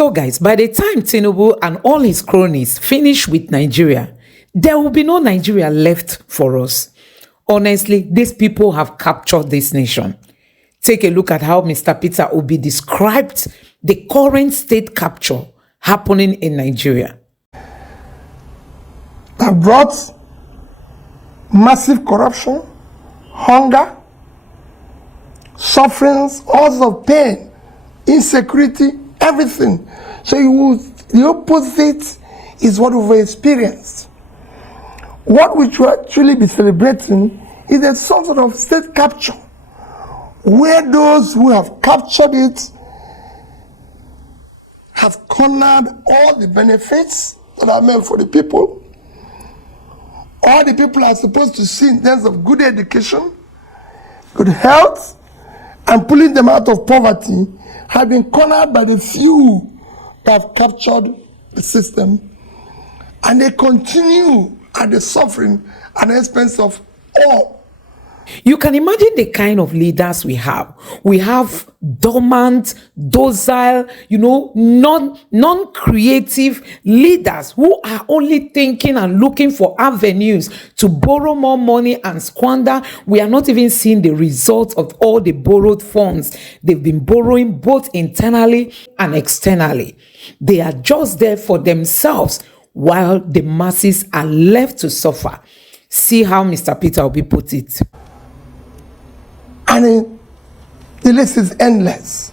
So guys, by the time Tinubu and all his cronies finish with Nigeria, there will be no Nigeria left for us. Honestly, these people have captured this nation. Take a look at how Mr. Peter Obi described the current state capture happening in Nigeria. That brought massive corruption, hunger, sufferings, all sorts of pain, insecurity, everything. So the opposite is what we've experienced. What we should actually be celebrating is that some sort of state capture, where those who have captured it have cornered all the benefits that are meant for the people. All the people are supposed to see in terms of good education, good health, and pulling them out of poverty have been cornered by the few that have captured the system. And they continue at the suffering at the expense of all. You can imagine the kind of leaders we have. We have dormant, docile, non-creative leaders who are only thinking and looking for avenues to borrow more money and squander. We are not even seeing the results of all the borrowed funds they've been borrowing, both internally and externally. They are just there for themselves while the masses are left to suffer. See how Mr. Peter Obi put it. And the list is endless.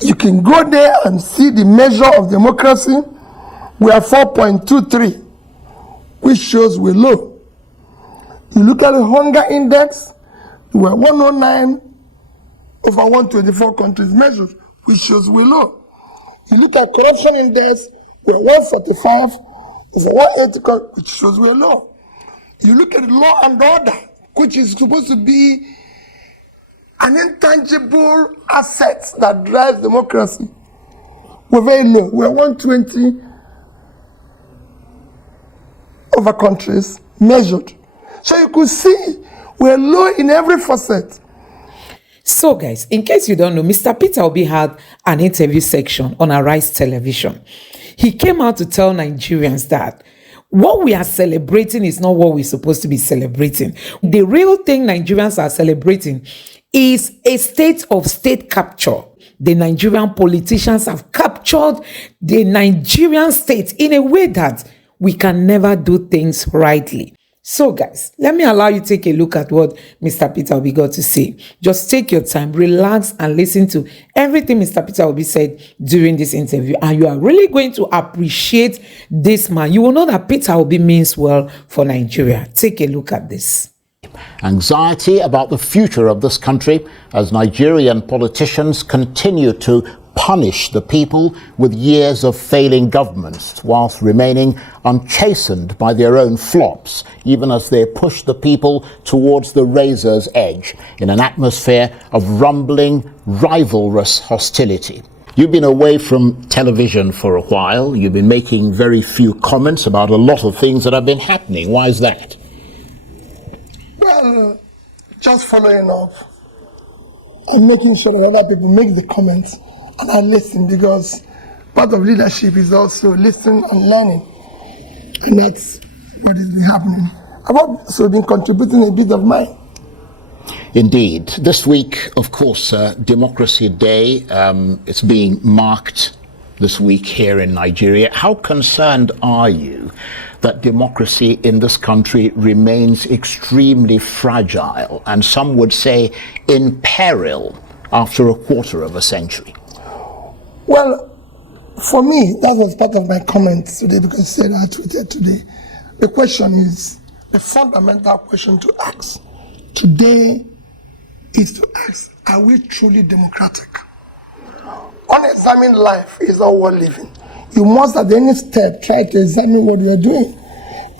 You can go there and see the measure of democracy. We are 4.23, which shows we're low. You look at the hunger index, we are 109 over 124 countries measured, which shows we're low. You look at corruption index, we're 145 over 180, which shows we're low. You look at law and order, which is supposed to be an intangible asset that drives democracy. We're very low. We're 120 over countries measured. So you could see we're low in every facet. So guys, in case you don't know, Mr. Peter Obi had an interview section on Arise Television. He came out to tell Nigerians that what we are celebrating is not what we're supposed to be celebrating. The real thing Nigerians are celebrating is a state of state capture. The Nigerian politicians have captured the Nigerian state in a way that we can never do things rightly. So guys, let me allow you to take a look at what Mr. Peter Obi got to say. Just take your time, relax, and listen to everything Mr. Peter Obi said during this interview. And you are really going to appreciate this man. You will know that Peter Obi means well for Nigeria. Take a look at this. Anxiety about the future of this country as Nigerian politicians continue to punish the people with years of failing governments whilst remaining unchastened by their own flops, even as they push the people towards the razor's edge in an atmosphere of rumbling, rivalrous hostility. You've been away from television for a while. You've been making very few comments about a lot of things that have been happening. Why is that? Well, just following up and making sure that other people make the comments and I listen, because part of leadership is also listening and learning. And that's what has been happening. I've also been contributing a bit of mine. Indeed. This week, of course, Democracy Day, it's being marked this week here in Nigeria. How concerned are you that democracy in this country remains extremely fragile, and some would say in peril after a quarter of a century? Well, for me, that was part of my comments today, because I said I tweeted today. The question is, the fundamental question to ask today is to ask, are we truly democratic? Unexamined life is not worth living. You must at any step try to examine what you're doing.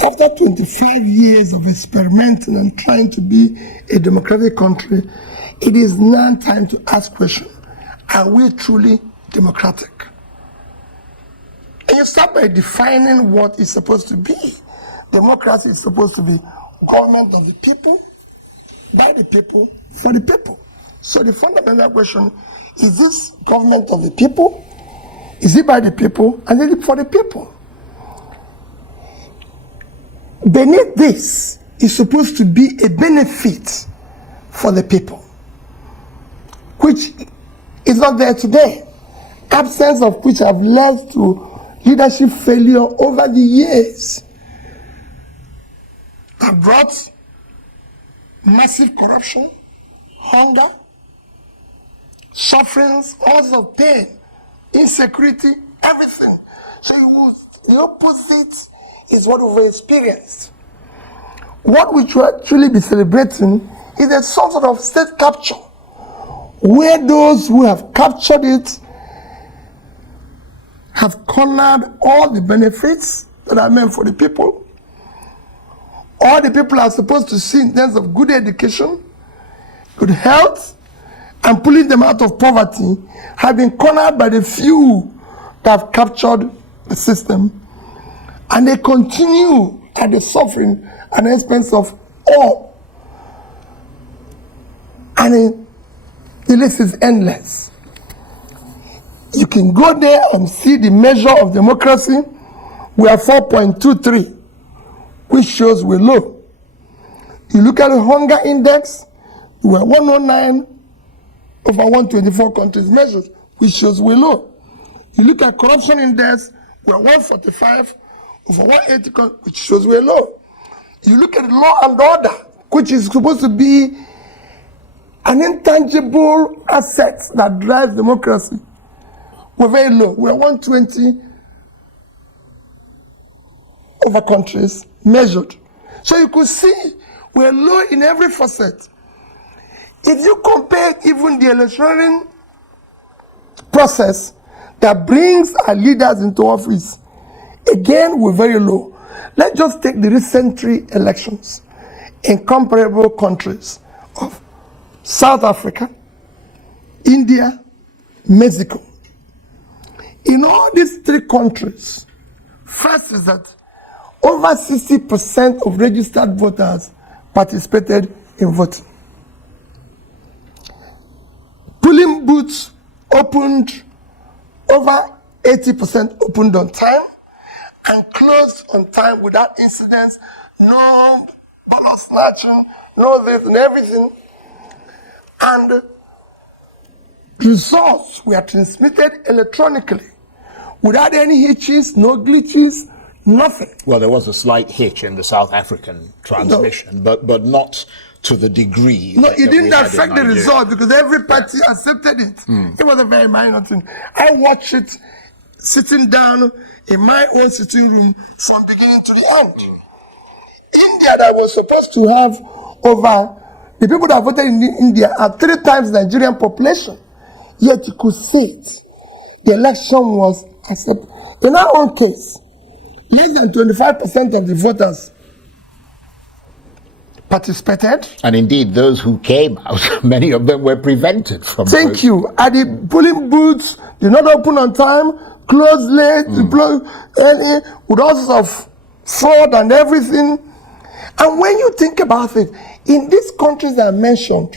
After 25 years of experimenting and trying to be a democratic country, it is now time to ask questions. Are we truly democratic? And you start by defining what it's supposed to be. Democracy is supposed to be government of the people, by the people, for the people. So the fundamental question, is this government of the people? Is it by the people? And is it for the people? Beneath this is supposed to be a benefit for the people, which is not there today. Absence of which have led to leadership failure over the years. Have brought massive corruption, hunger, sufferings, all sorts of pain, insecurity, everything. So the opposite is what we've experienced. What we should actually be celebrating is a sort of state capture, where those who have captured it have cornered all the benefits that are meant for the people. All the people are supposed to see in terms of good education, good health, and pulling them out of poverty have been cornered by the few that have captured the system. And they continue at the suffering at the expense of all. And the list is endless. You can go there and see the measure of democracy. We are 4.23, which shows we're low. You look at the hunger index, we are 109 over 124 countries measured, which shows we're low. You look at corruption index, we're 145 over 180, which shows we're low. You look at law and order, which is supposed to be an intangible asset that drives democracy. We're very low. We're 120 over countries measured. So you could see we're low in every facet. If you compare even the electoral process that brings our leaders into office, again, we're very low. Let's just take the recent 3 elections in comparable countries of South Africa, India, Mexico. In all these 3 countries, first is that over 60% of registered voters participated in voting. Polling booths opened, over 80% opened on time and closed on time without incidents, no ballot snatching, no this and everything. And results were transmitted electronically without any hitches, no glitches, nothing. Well, there was a slight hitch in the South African transmission, but not to the degree. No, it didn't affect the result because every party accepted it. It was a very minor thing. I watched it sitting down in my own sitting room from beginning to the end. India, that was supposed to have over, the people that voted in India are 3 times the Nigerian population. Yet you could see it. The election was accepted. In our own case, less than 25% of the voters participated. And indeed, those who came out, many of them were prevented from Thank voting. you. At the polling booths, did not open on time, closed late, early, with all sorts of fraud and everything. And when you think about it, in these countries that I mentioned,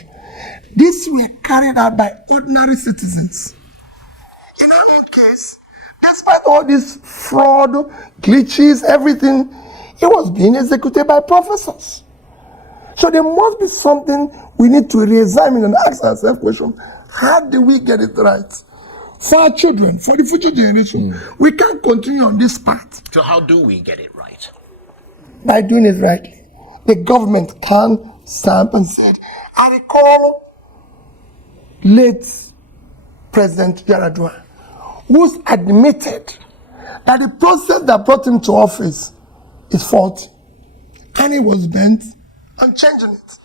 these were carried out by ordinary citizens. In our own case, despite all this fraud, glitches, everything, it was being executed by professors. So there must be something we need to re-examine and ask ourselves question, how do we get it right? For our children, for the future generation, we can't continue on this path. So how do we get it right? By doing it rightly. The government can stamp and say, I recall late President Yaradua, who's admitted that the process that brought him to office is faulty. And he was bent on changing it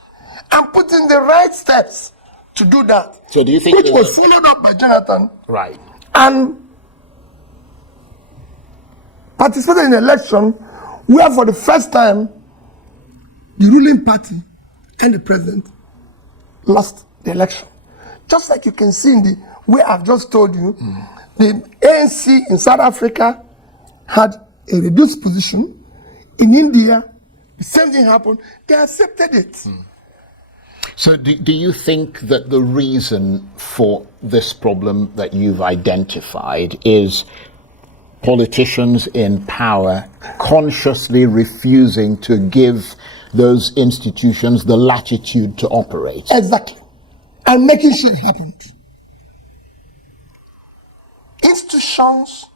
and putting the right steps to do that. So do you think which was followed up by Jonathan? Right. And participated in an election where for the first time the ruling party and the president lost the election. Just like you can see in the way I've just told you, the ANC in South Africa had a reduced position. In India, the same thing happened. They accepted it. So do you think that the reason for this problem that you've identified is politicians in power consciously refusing to give those institutions the latitude to operate? Exactly. And making sure it happens. Institutions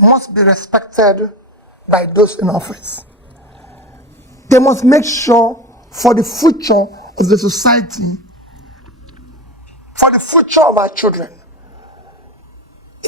must be respected by those in office. They must make sure for the future of the society, for the future of our children,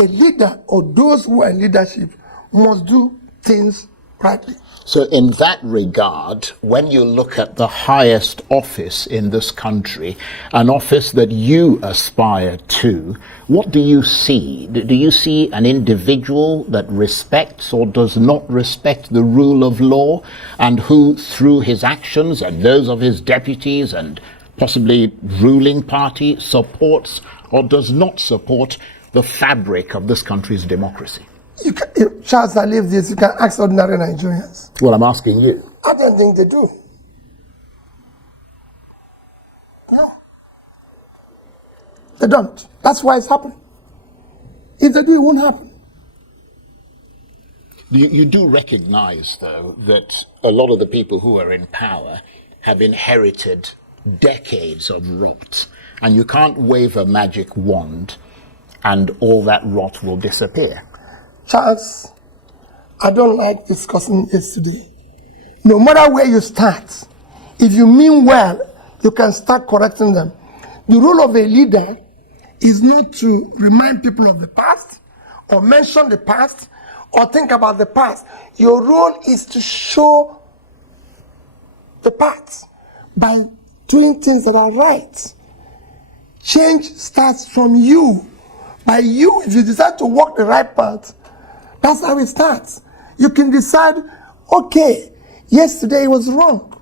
a leader or those who are in leadership must do things rightly. So in that regard, when you look at the highest office in this country, an office that you aspire to, what do you see? Do you see an individual that respects or does not respect the rule of law, and who, through his actions and those of his deputies and possibly ruling party, supports or does not support the fabric of this country's democracy? You can, if Charles, I leave this, you can ask ordinary Nigerians. Well, I'm asking you. I don't think they do. No. They don't. That's why it's happening. If they do, it won't happen. You do recognize, though, that a lot of the people who are in power have inherited decades of rot, and you can't wave a magic wand and all that rot will disappear. Charles, I don't like discussing yesterday. No matter where you start, if you mean well, you can start correcting them. The role of a leader is not to remind people of the past, or mention the past, or think about the past. Your role is to show the path by doing things that are right. Change starts from you. By you, if you decide to walk the right path, that's how it starts. You can decide, okay, yesterday it was wrong.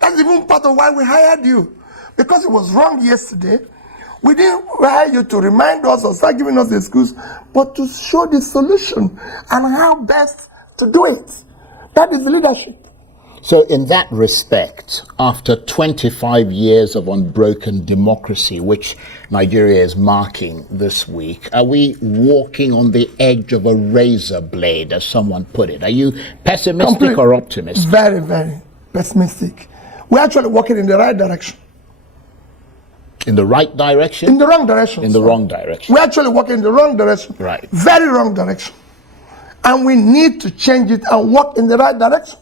That's even part of why we hired you. Because it was wrong yesterday, we didn't hire you to remind us or start giving us the excuse, but to show the solution and how best to do it. That is leadership. So in that respect, after 25 years of unbroken democracy, which Nigeria is marking this week, are we walking on the edge of a razor blade, as someone put it? Are you pessimistic or optimistic? Very, very pessimistic. We're actually walking in the right direction. In the right direction? In the wrong direction. In the wrong direction. We're actually walking in the wrong direction. Right. Very wrong direction. And we need to change it and walk in the right direction.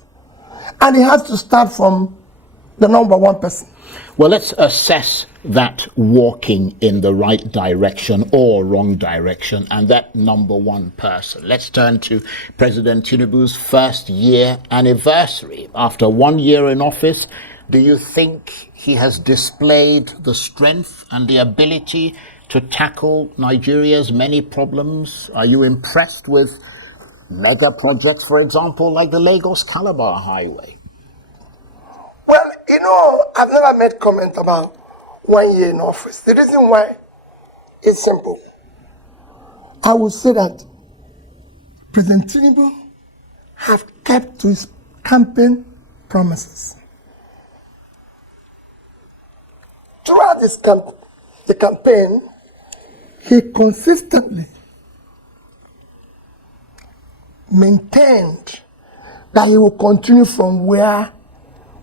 And it has to start from the number one person. Well, let's assess that walking in the right direction or wrong direction and that number one person. Let's turn to President Tinubu's first year anniversary. After 1 year in office, do you think he has displayed the strength and the ability to tackle Nigeria's many problems? Are you impressed with mega projects, for example, like the Lagos-Calabar Highway? Well, I've never made comment about 1 year in office. The reason why is simple. I would say that President Tinubu have kept to his campaign promises. Throughout the campaign, he consistently maintained that he will continue from where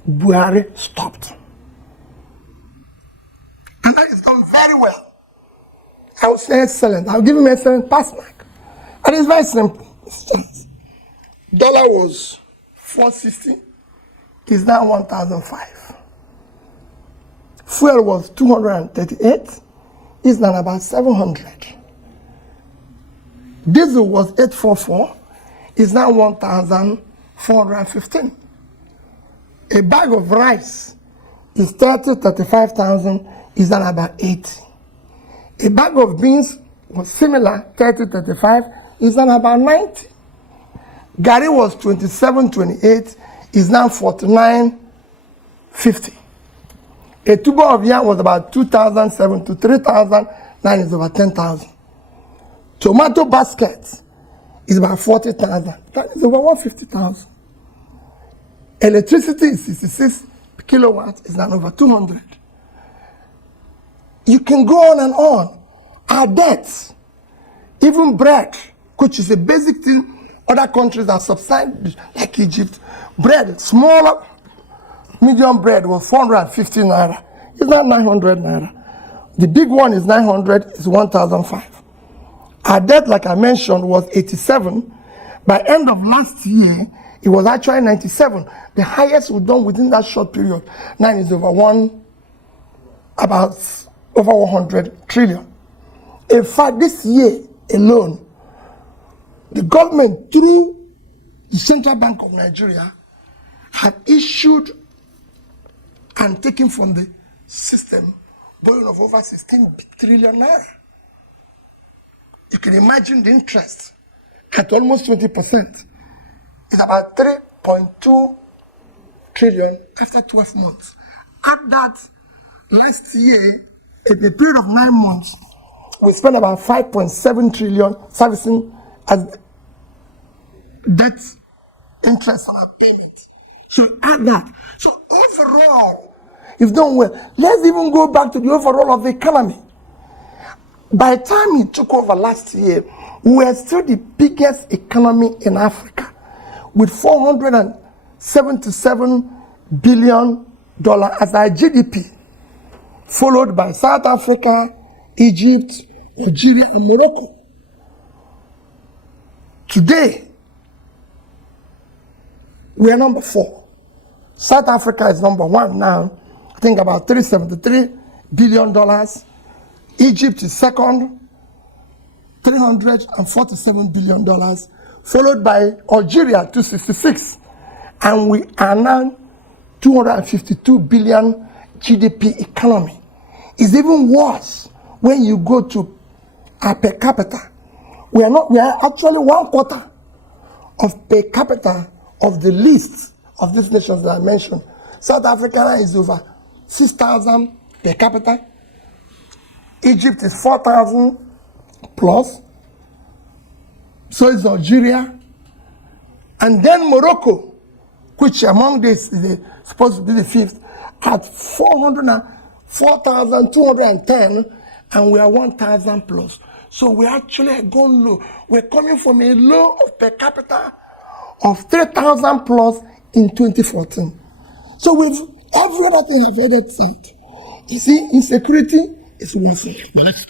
Buhari stopped. And that is done very well. I would say excellent. I'll give him excellent pass mark. And it's very simple. It's just dollar was 460, is now 1,005. Fuel was 238, is now about 700. Diesel was 844, is now 1,415. A bag of rice is 35,000, is now about 80. A bag of beans was similar, 35, is now about 90. Gari was 27.28, is now 49.50. A tuber of yam was about 2,007 to 3,000, now is about 10,000. Tomato basket is about 40,000, that is over 150,000. Electricity is 66 per kilowatt is now over 200. You can go on and on. Our debts, even bread, which is a basic thing, other countries that subside, like Egypt, bread, smaller, medium bread was 450 naira. It's now 900 naira. The big one is 900, is 1,005. Our debt, like I mentioned, was 87. By end of last year, it was actually 97. The highest we've done within that short period. Now is about over 100 trillion. In fact, this year alone, the government, through the Central Bank of Nigeria, have issued and taken from the system borrowing of over 16 trillion naira. You can imagine the interest at almost 20%. It's about 3.2 trillion after 12 months. At that, last year, in the period of 9 months, we spent about 5.7 trillion servicing as debt interest on our payment. So add that. So overall, you've done well. Let's even go back to the overall of the economy. By the time he took over last year, we were still the biggest economy in Africa with $477 billion as our GDP, followed by South Africa, Egypt, Algeria, and Morocco. Today, we are number 4. South Africa is number 1 now, I think about $373 billion. Egypt is second, $347 billion, followed by Algeria, 266. And we are now 252 billion GDP economy. It's even worse when you go to our per capita. We are actually 1/4 of per capita of the list of these nations that I mentioned. South Africa is over 6,000 per capita. Egypt is 4,000 plus. So is Algeria. And then Morocco, which among this is supposed to be the 5th, at 4,210, and we are 1,000 plus. So we actually are going low. We're coming from a low of per capita of 3,000 plus in 2014. So with every other thing I've added side, you see, insecurity is worsened.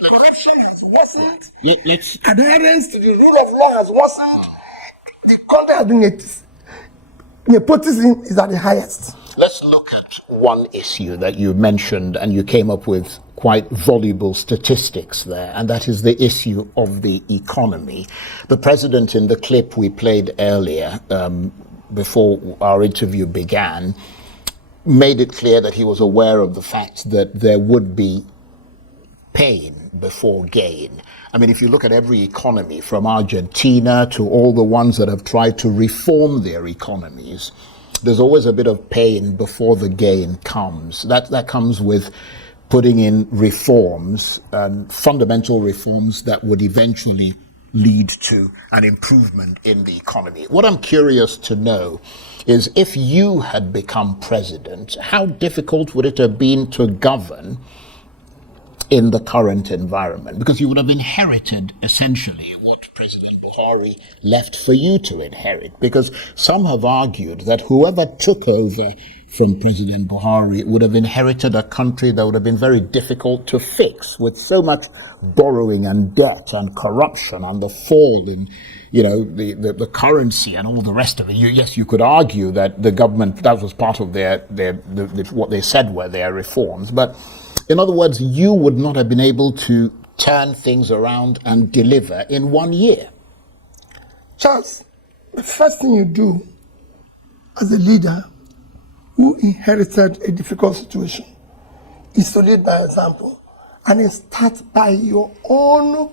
Corruption has worsened. Adherence to the rule of law has worsened. The country has been nepotism is at the highest. Let's look at one issue that you mentioned, and you came up with quite voluble statistics there, and that is the issue of the economy. The president, in the clip we played earlier, before our interview began, made it clear that he was aware of the fact that there would be pain before gain. I mean, if you look at every economy, from Argentina to all the ones that have tried to reform their economies, there's always a bit of pain before the gain comes. That comes with putting in reforms, fundamental reforms that would eventually lead to an improvement in the economy. What I'm curious to know is, if you had become president, how difficult would it have been to govern in the current environment? Because you would have inherited essentially what President Buhari left for you to inherit. Because some have argued that whoever took over from President Buhari would have inherited a country that would have been very difficult to fix, with so much borrowing and debt and corruption and the fall in, the currency and all the rest of it. Yes, you could argue that the government, that was part of their what they said were their reforms, but in other words, you would not have been able to turn things around and deliver in 1 year. Charles, the first thing you do as a leader who inherited a difficult situation is to lead by example, and it starts by your own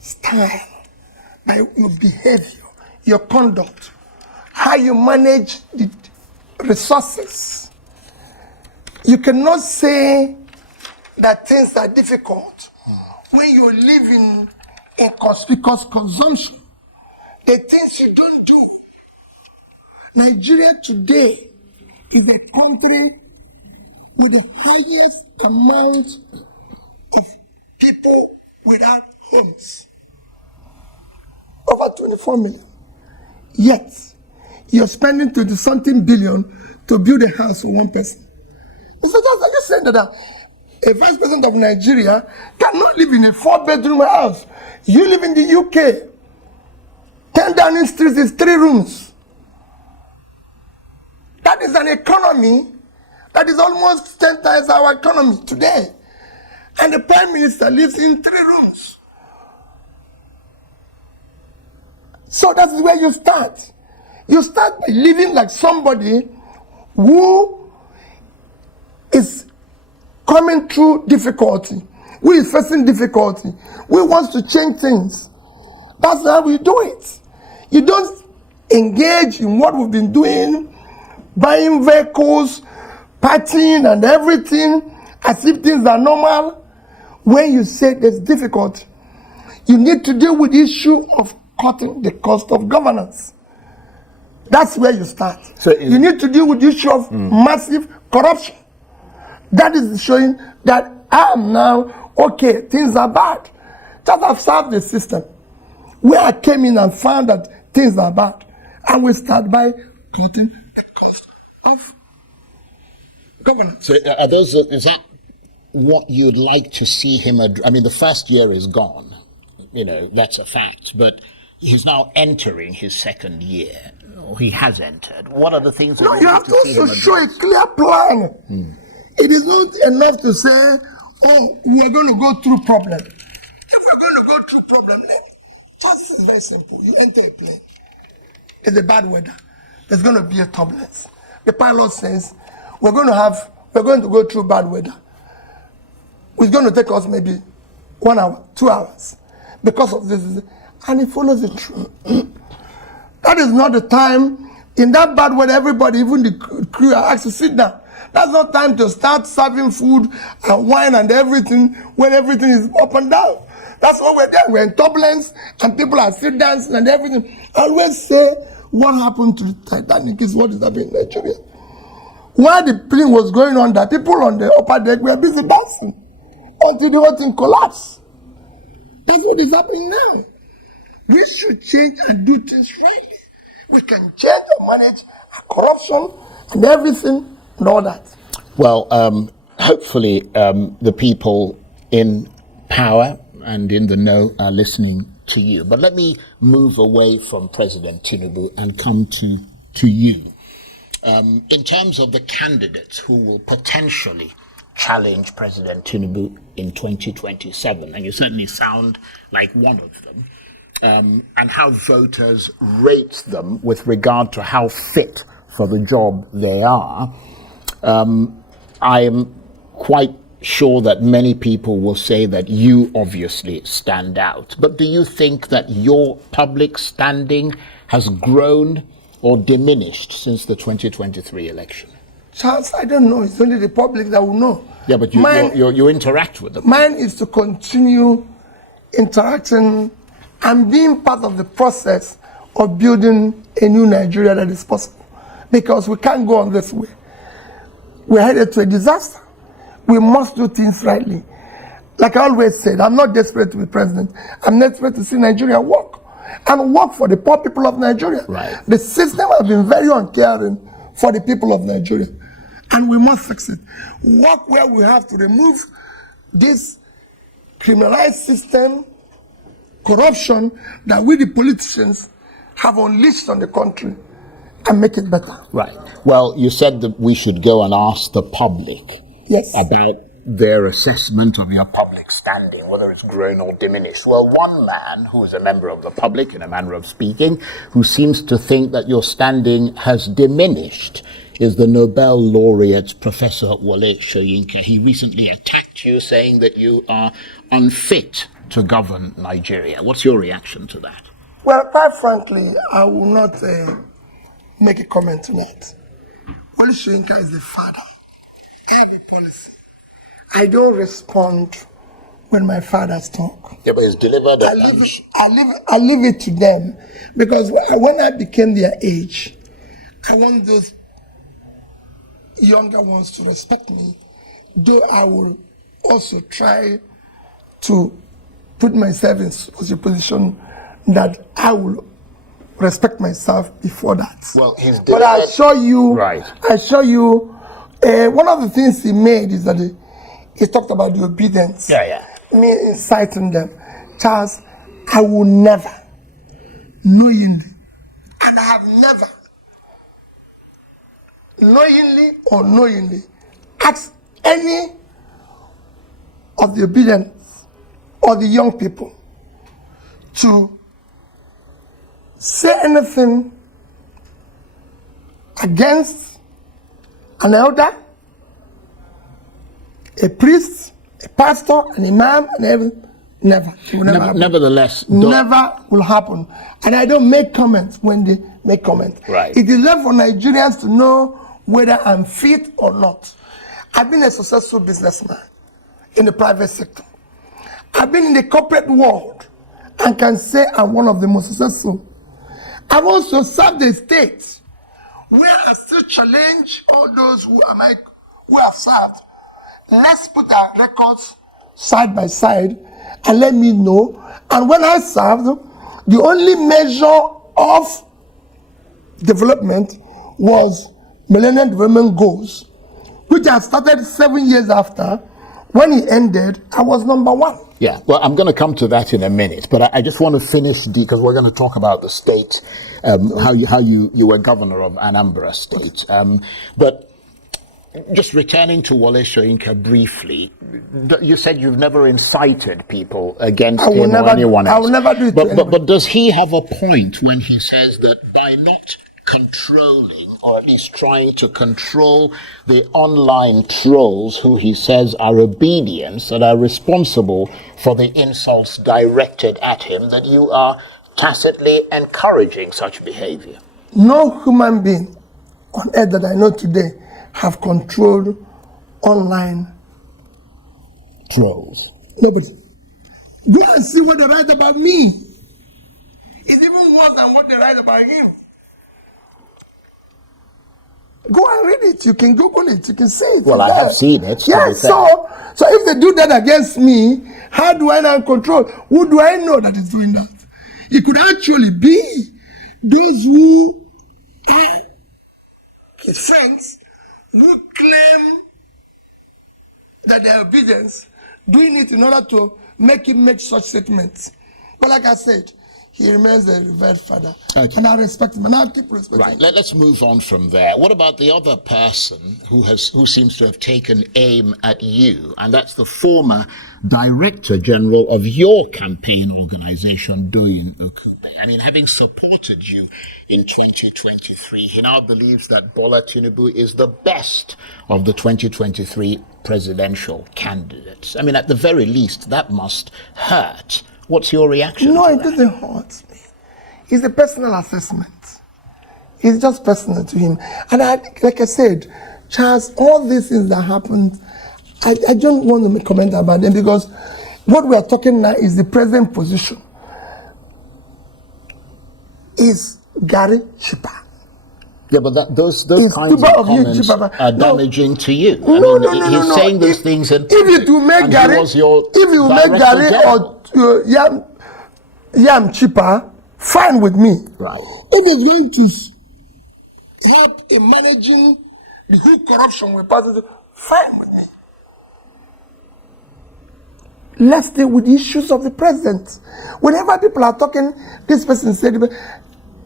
style, by your behavior, your conduct, how you manage the resources. You cannot say that things are difficult when you're living in conspicuous consumption. The things you don't do. Nigeria today is a country with the highest amount of people without homes. Over 24 million. Yet, you're spending 20-something billion to build a house for one person. So just like saying that a vice president of Nigeria cannot live in a 4-bedroom house. You live in the UK. 10 Downing Street is 3 rooms. That is an economy that is almost 10 times our economy today. And the Prime Minister lives in 3 rooms. So that's where you start. You start by living like somebody who is coming through difficulty, who is facing difficulty, who wants to change things. That's how we do it. You don't engage in what we've been doing, buying vehicles, partying and everything, as if things are normal. When you say there's difficulty, you need to deal with the issue of cutting the cost of governance. That's where you start. So you need to deal with the issue of massive corruption. That is showing that I am now, okay, things are bad. Just have served the system where I came in and found that things are bad. And we start by cutting the cost of governance. So is that what you'd like to see him I mean, the first year is gone. You know, that's a fact. But he's now entering his second year. Or he has entered. What are the things that you have to also show a clear plan. It is not enough to say, oh, we are going to go through problem. If we're going to go through problem, this is very simple. You enter a plane. It's a bad weather. There's going to be a turbulence. The pilot says, we're going to go through bad weather. It's going to take us maybe 1 hour, 2 hours because of this. And he follows it through. That is not the time. In that bad weather, everybody, even the crew, are asked to sit down. That's not time to start serving food and wine and everything when everything is up and down. That's what we're there. We're in turbulence and people are still dancing and everything. I always say, what happened to the Titanic is what is happening in Nigeria. While the plane was going on, the people on the upper deck were busy dancing until the whole thing collapsed. That's what is happening now. We should change and do things right. We can change or manage corruption and everything and all that. Well, hopefully the people in power and in the know are listening to you. But let me move away from President Tinubu and come to you. In terms of the candidates who will potentially challenge President Tinubu in 2027, and you certainly sound like one of them, and how voters rate them with regard to how fit for the job they are, I am quite sure that many people will say that you obviously stand out. But do you think that your public standing has grown or diminished since the 2023 election? Charles, I don't know. It's only the public that will know. Yeah, but you interact with them. Mine is to continue interacting and being part of the process of building a new Nigeria that is possible. Because we can't go on this way. We're headed to a disaster. We must do things rightly. Like I always said, I'm not desperate to be president. I'm desperate to see Nigeria work. And work for the poor people of Nigeria. Right. The system has been very uncaring for the people of Nigeria. And we must fix it. Work where we have to remove this criminalized system, corruption that we the politicians have unleashed on the country, and make it better. Right. Well, you said that we should go and ask the public about their assessment of your public standing, whether it's grown or diminished. Well, one man who is a member of the public, in a manner of speaking, who seems to think that your standing has diminished is the Nobel laureate, Professor Wole Soyinka. He recently attacked you, saying that you are unfit to govern Nigeria. What's your reaction to that? Well, quite frankly, I will not make a comment on that. Wole Soyinka is the father. I have a policy. I don't respond when my fathers talk. Yeah, but he's delivered I leave it to them, because when I became their age, I want those younger ones to respect me, though I will also try to put myself in such a position that I will respect myself before that. Well, his but I assure you, right. One of the things he made is that he talked about the obedience. Yeah. Me inciting them. Charles, I will never, knowingly, and I have never, knowingly or unknowingly, asked any of the obedient or the young people to say anything against an elder, a priest, a pastor, an imam, and everything. Never. It will never happen. Nevertheless, never will happen. And I don't make comments when they make comments. Right. It is left for Nigerians to know whether I'm fit or not. I've been a successful businessman in the private sector. I've been in the corporate world and can say I'm one of the most successful. I've also served the state where I still challenge all those who have served. Let's put our records side by side and let me know. And when I served, the only measure of development was Millennium Development Goals, which I started 7 years after. When it ended, I was number one. Yeah, well, I'm going to come to that in a minute, but I just want to finish because we're going to talk about the state, how you were governor of Anambra State. But just returning to Wole Soyinka briefly, you said you've never incited people against him or anyone else. I will never do it. But does he have a point when he says that by not controlling, or at least trying to control the online trolls who he says are obedience and are responsible for the insults directed at him, that you are tacitly encouraging such behavior? No human being on earth that I know today have controlled online trolls. Nobody. Go and see what they write about me. It's even worse than what they write about him. Go and read it. You can Google it. You can see it. Well, I have seen it. Yes. So if they do that against me, how do I now control? Who do I know that is doing that? It could actually be those who are friends who claim that they are obedience, doing it in order to make him make such statements. But like I said, he remains a revered father. Okay. And I respect him, and I'll keep respecting him. Right, let's move on from there. What about the other person who seems to have taken aim at you? And that's the former Director General of your campaign organization, Doyin Okupe. I mean, having supported you in 2023, he now believes that Bola Tinubu is the best of the 2023 presidential candidates. I mean, at the very least, that must hurt. What's your reaction? No, it doesn't hurt me. It's a personal assessment. It's just personal to him. And like I said, Charles, all these things that happened, I don't want to make comment about them because what we are talking now is the present position. Is Gary cheaper? Yeah, but those kinds of comments are damaging to you. No. He's saying those things. If you do make Gary, or yam cheaper, fine with me. Right. If it's going to help in managing the whole corruption we pass, fine with me. Let's deal with the issues of the president. Whenever people are talking, this person said,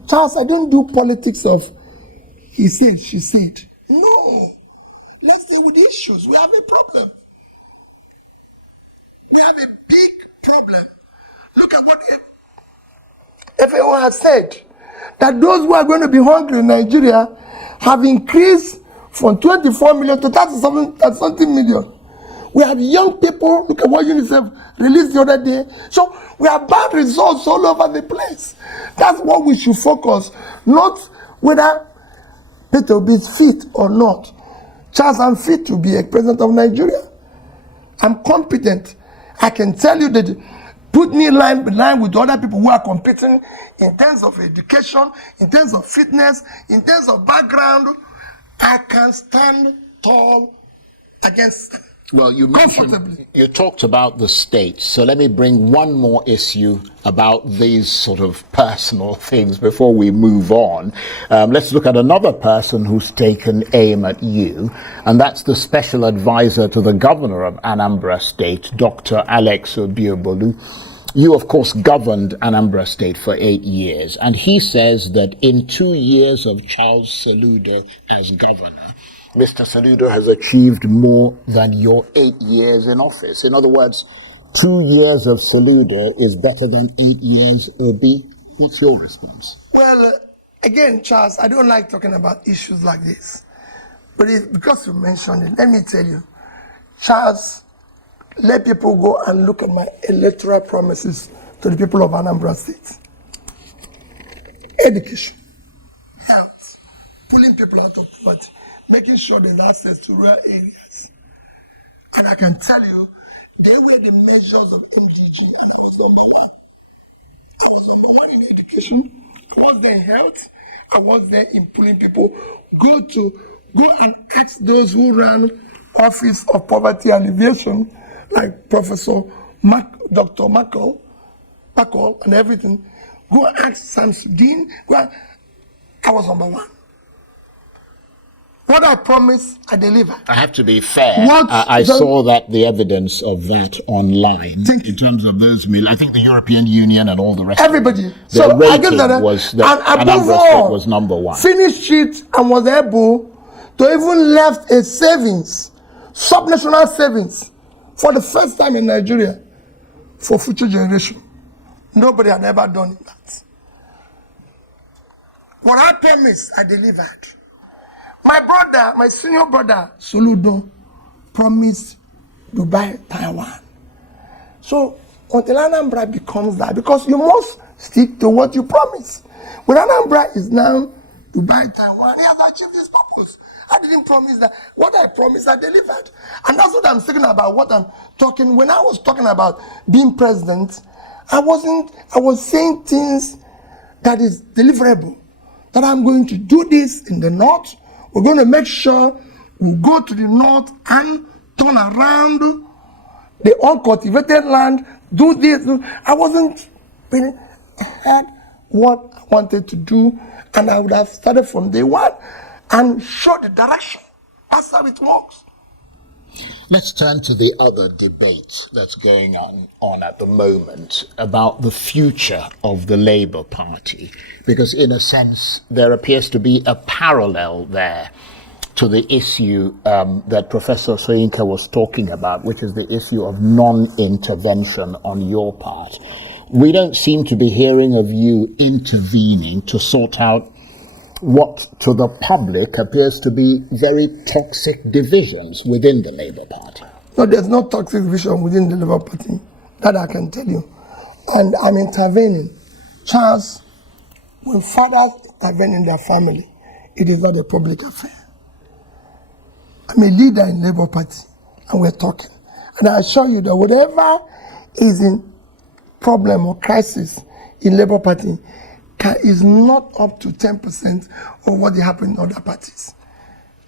Charles, I don't do politics of he said, she said. No. Let's deal with the issues. We have a problem. We have a big problem. Look at what everyone has said. That those who are going to be hungry in Nigeria have increased from 24 million to 37 million. We have young people. Look at what UNICEF released the other day. So we have bad results all over the place. That's what we should focus. Not whether Peter Obi is fit or not. Charles, I'm fit to be a president of Nigeria. I'm competent. I can tell you that put me line with other people who are competing in terms of education, in terms of fitness, in terms of background. I can stand tall against them. Well, you Comfortably. you talked about the states, so let me bring one more issue about these sort of personal things before we move on. Let's look at another person who's taken aim at you, and that's the special advisor to the governor of Anambra State, Dr. Alex Obiobolu. You, of course, governed Anambra State for 8 years, and he says that in 2 years of Charles Soludo as governor, Mr. Soludo has achieved more than your 8 years in office. In other words, 2 years of Soludo is better than 8 years Obi. What's your response? Well, again, Charles, I don't like talking about issues like this. But because you mentioned it, let me tell you, Charles, let people go and look at my electoral promises to the people of Anambra State. Education, health, pulling people out of poverty, making sure there's access to rural areas. And I can tell you, they were the measures of MDG, and I was number one. I was number one in education. I was there in health. I was there in pulling people. Go and ask those who ran Office of Poverty Alleviation, like Professor Dr. Mackel, and everything. Go and ask Samsudin. I was number one. What I promised, I delivered. I have to be fair. I saw that the evidence of that online in terms of those. I think the European Union and all the rest. Everybody. Of it, their rating was that Anambra State was number one. Finished it and was able to even left a savings, subnational savings, for the first time in Nigeria, for future generation. Nobody had ever done that. What I promised, I delivered. My senior brother, Soludo, promised Dubai, Taiwan. So, until Anambra becomes that, because you must stick to what you promise. When Anambra is now Dubai, Taiwan, he has achieved his purpose. I didn't promise that. What I promised, I delivered. And that's what I'm thinking about, when I was talking about being president, I was saying things that is deliverable. That I'm going to do this in the north. We're going to make sure we go to the north and turn around the uncultivated land, do this. I wasn't really, I had what I wanted to do, and I would have started from day one and show the direction. That's how it works. Let's turn to the other debate that's going on at the moment about the future of the Labour Party, because in a sense there appears to be a parallel there to the issue that Professor Soyinka was talking about, which is the issue of non-intervention on your part. We don't seem to be hearing of you intervening to sort out what to the public appears to be very toxic divisions within the Labour Party. No, there's no toxic division within the Labour Party. That I can tell you. And I'm intervening. Charles, when fathers intervene in their family, it is not a public affair. I'm a leader in Labour Party, and we're talking. And I assure you that whatever is in problem or crisis in Labour Party is not up to 10% of what happened in other parties.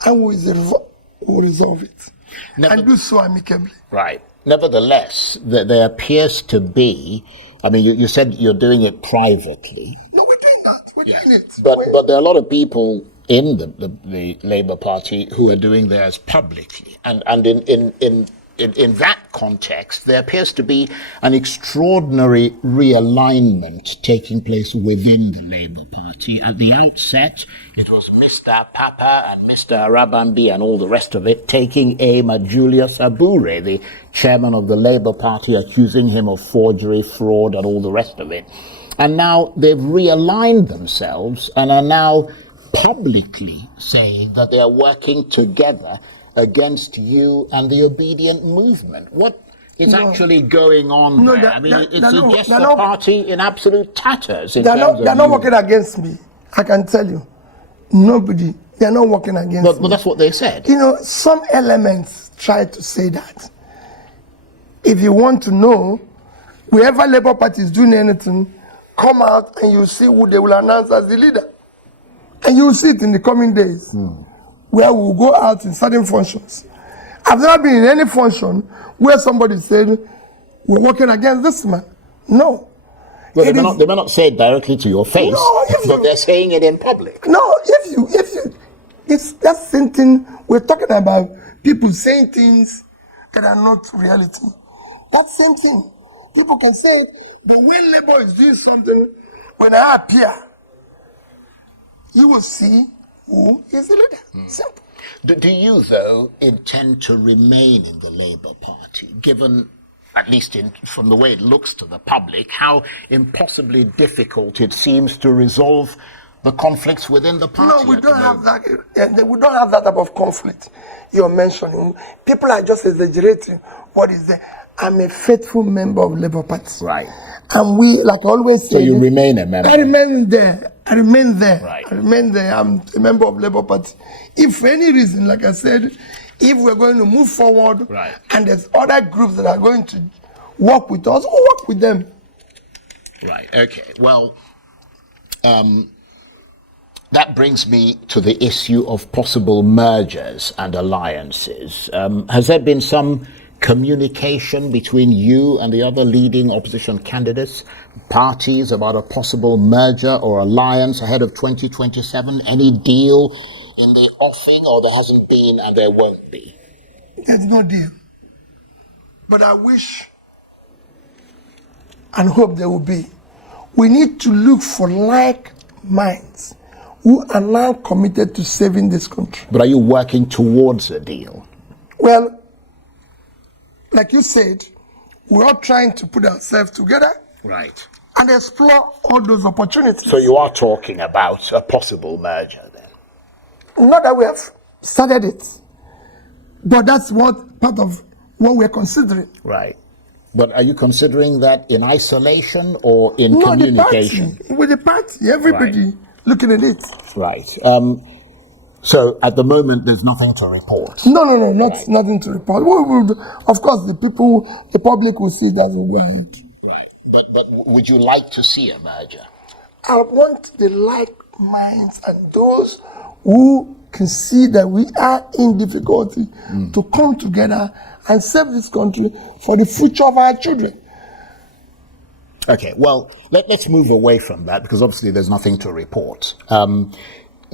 And we will resolve it. And do so amicably. Right. Nevertheless, there appears to be, I mean, you said you're doing it privately. No, we're doing that. We're doing it. But there are a lot of people in the Labour Party who are doing theirs publicly. And in that context, there appears to be an extraordinary realignment taking place within the Labour Party. At the outset, it was Mr. Papa and Mr. Arabambi and all the rest of it taking aim at Julius Abure, the chairman of the Labour Party, accusing him of forgery, fraud, and all the rest of it. And now they've realigned themselves and are now publicly saying that they are working together against you and the obedient movement. What is actually going on there? I mean, it's just a party in absolute tatters. They're not working against me. I can tell you. Nobody. They're not working against me. But that's what they said. You know, some elements try to say that. If you want to know, wherever Labour Party is doing anything, come out and you see who they will announce as the leader. And you will see it in the coming days. where we'll go out in certain functions. I've never been in any function where somebody said, we're working against this man. No. Well, they may not say it directly to your face, No, but they're saying it in public. No, it's that same thing. We're talking about people saying things that are not reality. That same thing. People can say it, but when Labour is doing something, when I appear, you will see who is the leader. Simple. Do you, though, intend to remain in the Labour Party, given, at least from the way it looks to the public, how impossibly difficult it seems to resolve the conflicts within the party? No, we don't have that. We don't have that type of conflict you're mentioning. People are just exaggerating what is there. I'm a faithful member of Labour Party. Right. And we, like I always say, so you remain a member? I remain there. I remain there. Right. I remain there. I'm a member of Labour Party. If for any reason, like I said, if we're going to move forward, right, and there's other groups that are going to work with us, we'll work with them. Right. Okay. Well, that brings me to the issue of possible mergers and alliances. Has there been some communication between you and the other leading opposition candidates, parties, about a possible merger or alliance ahead of 2027? Any deal in the offing, or there hasn't been and there won't be? There's no deal. But I wish and hope there will be. We need to look for like minds who are now committed to saving this country. But are you working towards a deal? Well, like you said, we're all trying to put ourselves together, right, and explore all those opportunities. So you are talking about a possible merger then? Not that we have started it, but that's what part of what we're considering. Right. But are you considering that in isolation or in communication? The party, with the party, everybody looking at it. Right. So at the moment, there's nothing to report. No, nothing to report. Of course, the public will see that we go ahead. Right. But would you like to see a merger? I want the like minds and those who can see that we are in difficulty to come together and save this country for the future of our children. Okay, well, let's move away from that, because obviously there's nothing to report.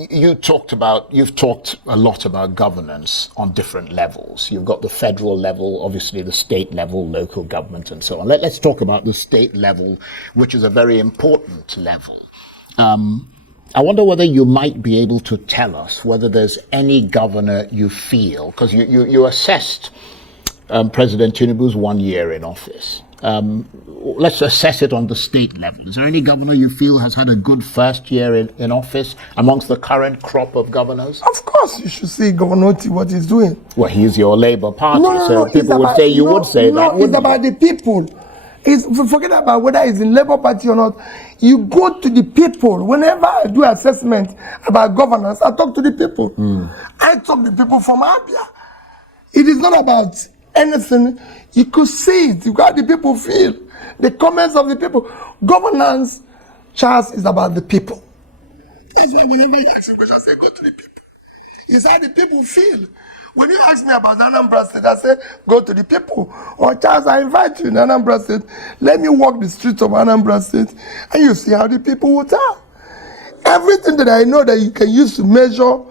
You've talked a lot about governance on different levels. You've got the federal level, obviously the state level, local government, and so on. Let's talk about the state level, which is a very important level. I wonder whether you might be able to tell us whether there's any governor you feel, because you assessed President Tinubu's 1 year in office. Let's assess it on the state level. Is there any governor you feel has had a good first year in office amongst the current crop of governors? Of course, you should see Governor Oti what he's doing. Well, he's your Labour Party, No, people would say you would say that. No, it's about the people. Forget about whether it's in Labour Party or not. You go to the people. Whenever I do assessment about governance, I talk to the people. I talk to people from Abia. It is not about anything. You could see it. You got the people feel the comments of the people. Governance, Charles, is about the people. That's why whenever you ask a question, I say go to the people. It's how the people feel. When you ask me about Anambra State, I say go to the people. Or Charles, I invite you in Anambra State. Let me walk the streets of Anambra State, and you see how the people will tell. Everything that I know that you can use to measure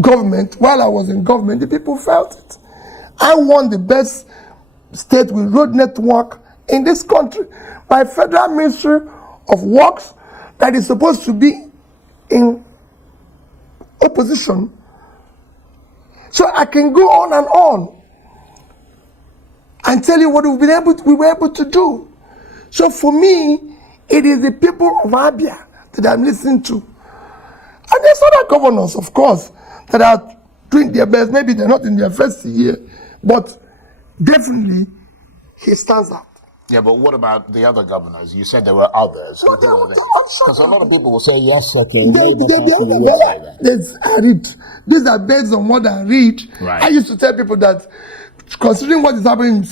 government, while I was in government, the people felt it. I want the best state with road network in this country by Federal Ministry of Works that is supposed to be in opposition. So I can go on and tell you what we were able to do. So for me, it is the people of Abia that I'm listening to. And there's other governors, of course, that are doing their best. Maybe they're not in their first year, but definitely he stands out. Yeah, but what about the other governors? You said there were others. Because a lot of people will say, yes, okay. I read. These are based on what I read. Right. I used to tell people that, considering what is happening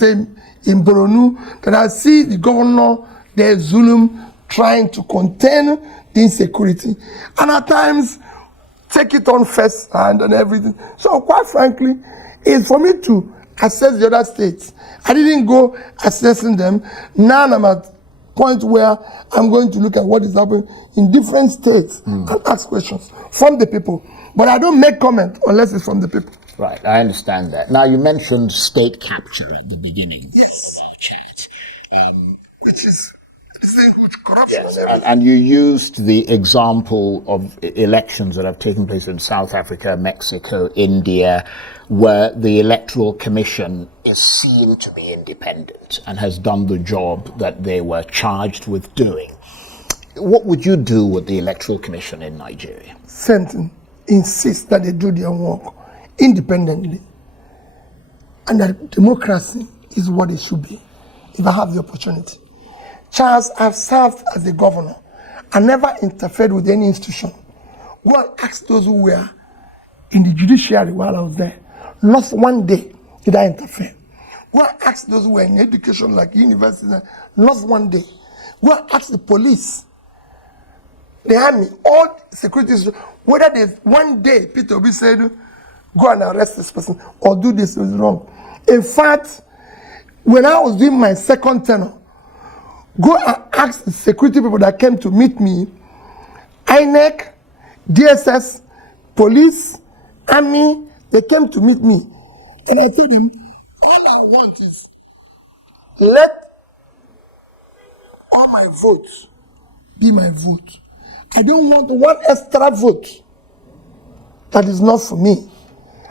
in Borno, that I see the governor, there, Zulum, trying to contain the insecurity. And at times, take it on first hand and everything. So quite frankly, it's for me to assess the other states. I didn't go assessing them. Now I'm at point where I'm going to look at what is happening in different states and ask questions from the people. But I don't make comment unless it's from the people. Right, I understand that. Now, you mentioned state capture at the beginning Yes. of our chat. Which is a huge corruption. Yes, and you used the example of elections that have taken place in South Africa, Mexico, India, where the Electoral Commission is seen to be independent and has done the job that they were charged with doing. What would you do with the Electoral Commission in Nigeria? Same thing. Insist that they do their work independently. And that democracy is what it should be, if I have the opportunity. Charles, I've served as a governor. I never interfered with any institution. Go and ask those who were in the judiciary while I was there. Not one day did I interfere. Go and ask those who were in education like university. Not one day. Go and ask the police, the army, all security, whether there's one day Peter Obi said, go and arrest this person or do this is wrong. In fact, when I was doing my second tenure, go and ask the security people that came to meet me, INEC, DSS, police, army, they came to meet me. And I told them, all I want is let all my votes be my vote. I don't want one extra vote that is not for me.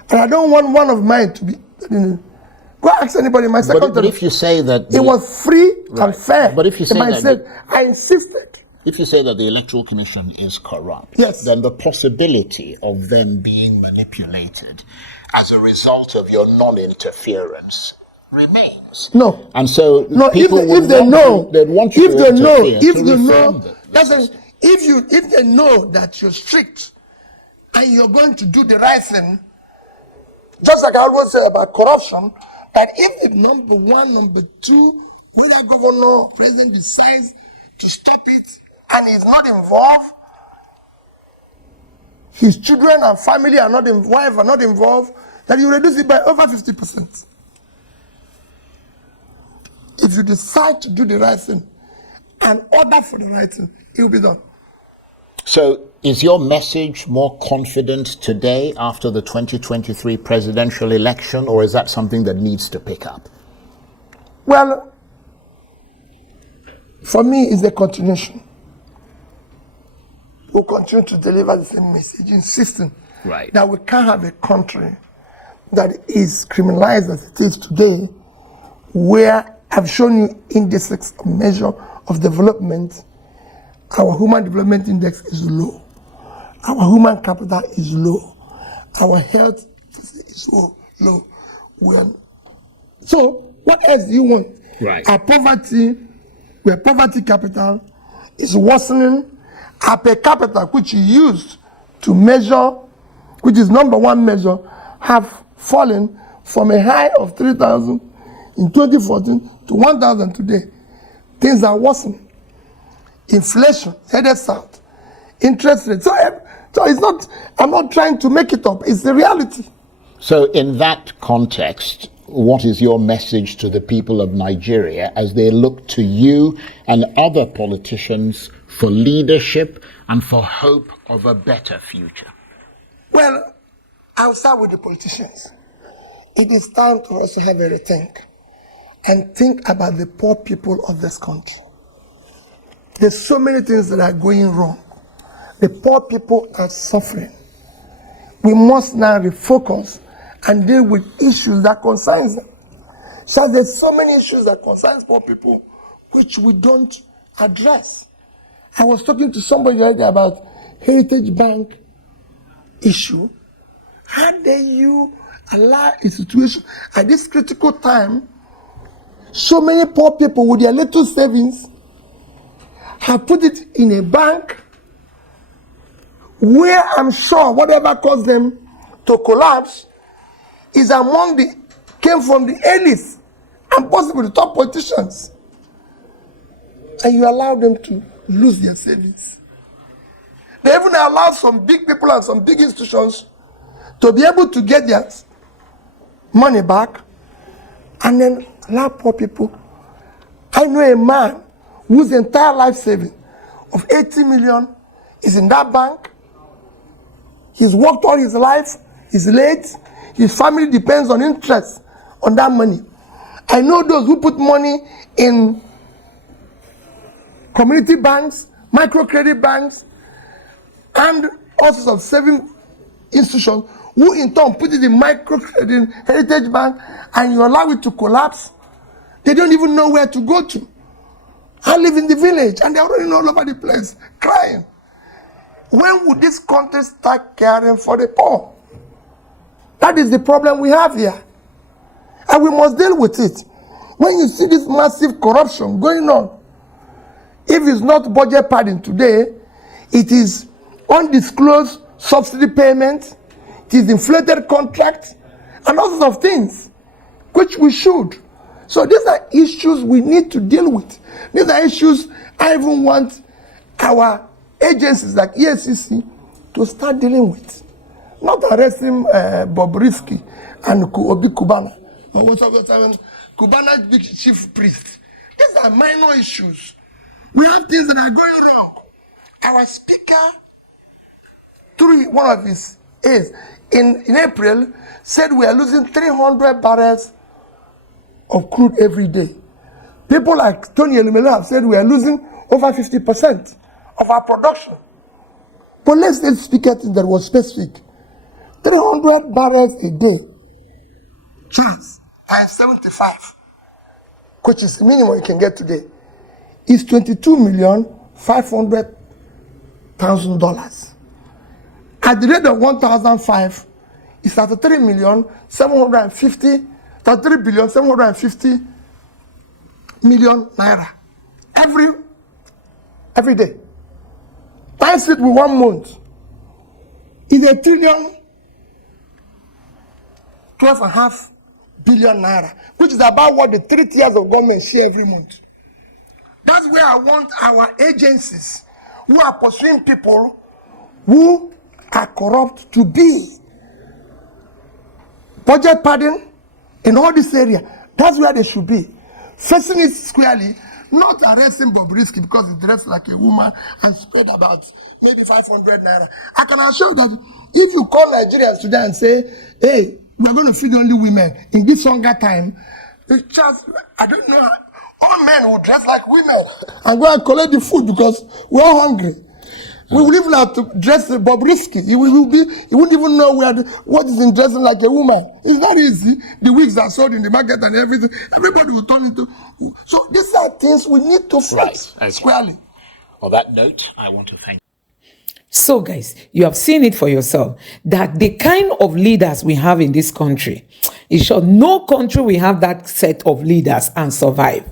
And I don't want one of mine to be. Go ask anybody. My second But if you say that it was free and fair. But if you say that I insisted. If you say that the Electoral Commission is corrupt, yes, then the possibility of them being manipulated as a result of your non-interference remains. No. And so no, people if they know, if they know that you're strict and you're going to do the right thing, just like I always say about corruption, that if number one, number two, whether governor or president decides to stop it and he's not involved, his children and family are not involved, wife are not involved, that you reduce it by over 50%. If you decide to do the right thing and order for the right thing, it will be done. So is your message more confident today after the 2023 presidential election, or is that something that needs to pick up? Well, for me, it's a continuation. We'll continue to deliver the same message, insisting that we can't have a country that is criminalized as it is today, where I've shown you indices of measure of development. Our human development index is low. Our human capital is low. Our health is low. So what else do you want? Our poverty, where poverty capital is worsening. Our per capita, which you used to measure, which is number one measure, have fallen from a high of 3,000 in 2014 to 1,000 today. Things are worsening. Inflation headed south. Interest rates. So it's not, I'm not trying to make it up. It's the reality. So in that context, what is your message to the people of Nigeria as they look to you and other politicians for leadership and for hope of a better future? Well, I'll start with the politicians. It is time for us to have a rethink and think about the poor people of this country. There's so many things that are going wrong. The poor people are suffering. We must now refocus and deal with issues that concerns them. So there's so many issues that concerns poor people which we don't address. I was talking to somebody earlier about Heritage Bank issue. How dare you allow a situation at this critical time? So many poor people with their little savings have put it in a bank where I'm sure whatever caused them to collapse is came from the elites and possibly the top politicians. And you allow them to lose their savings. They even allow some big people and some big institutions to be able to get their money back and then allow poor people. I know a man whose entire life saving of 80 million is in that bank. He's worked all his life, he's late, his family depends on interest on that money. I know those who put money in community banks, microcredit banks, and all sorts of saving institutions who in turn put it in microcredit heritage bank, and you allow it to collapse. They don't even know where to go to. I live in the village and they're running all over the place crying. When would this country start caring for the poor? That is the problem we have here, and we must deal with it. When you see this massive corruption going on, if it's not budget padding today, it is undisclosed subsidy payments, it is inflated contracts, and all sorts of things, which we should. So these are issues we need to deal with. These are issues I even want our agencies like EFCC to start dealing with. Not arresting Bobrisky and Obi Kubana, or whatever, Kubana's big chief priest. These are minor issues. We have things that are going wrong. Our speaker, through one of his aides, in April, said we are losing 300 barrels of crude every day. People like Tony Elumelu have said we are losing over 50% of our production. But let's speak at that was specific. 300 barrels a day. Chance times 75, which is the minimum you can get today, is $22,500,000. At the rate of 1,005, it's 33,750,000,000 naira every day. Times it with 1 month is $1,012.5 billion naira, which is about what the 3 tiers of government share every month. That's where I want our agencies who are pursuing people who are corrupt to be. Budget padding in all this area, that's where they should be. Facing it squarely, not arresting Bobrisky because he dressed like a woman and spent about maybe 500 naira. I can assure you that if you call Nigerians today and say, hey, we're going to feed only women in this longer time, just, I don't know, all men will dress like women and go and collect the food because we're all hungry. We will even have to dress Bobrisky. He wouldn't even know what is in dressing like a woman. It's not easy. The wigs are sold in the market and everything. Everybody will turn into. So these are things we need to fix squarely. On that note, I want to thank. So guys, you have seen it for yourself that the kind of leaders we have in this country, in short, no country will have that set of leaders and survive.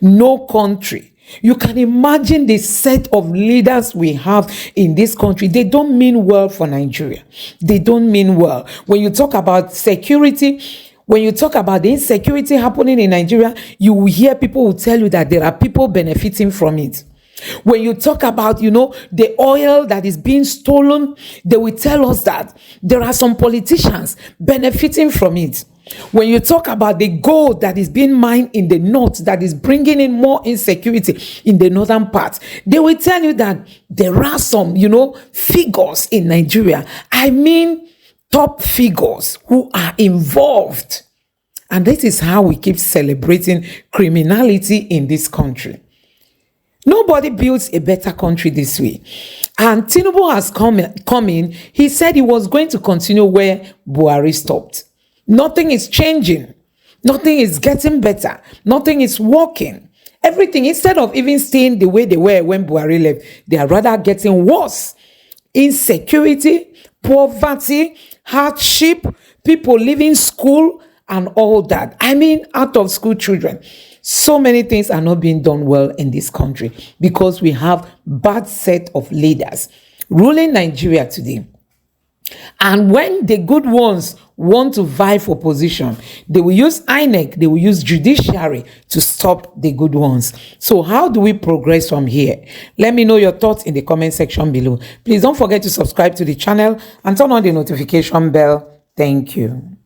No country. You can imagine the set of leaders we have in this country. They don't mean well for Nigeria. They don't mean well. When you talk about security, when you talk about the insecurity happening in Nigeria, you will hear people who tell you that there are people benefiting from it. When you talk about, the oil that is being stolen, they will tell us that there are some politicians benefiting from it. When you talk about the gold that is being mined in the north, that is bringing in more insecurity in the northern part, they will tell you that there are some, figures in Nigeria. I mean, top figures who are involved. And this is how we keep celebrating criminality in this country. Nobody builds a better country this way. And Tinubu has come in. He said he was going to continue where Buhari stopped. Nothing is changing. Nothing is getting better. Nothing is working. Everything, instead of even staying the way they were when Buhari left, they are rather getting worse. Insecurity, poverty, hardship, people leaving school, and all that. I mean, out of school children. So many things are not being done well in this country because we have bad set of leaders ruling Nigeria today. And when the good ones want to vie for position, they will use INEC, they will use judiciary to stop the good ones. So how do we progress from here? Let me know your thoughts in the comment section below. Please don't forget to subscribe to the channel and turn on the notification bell. Thank you.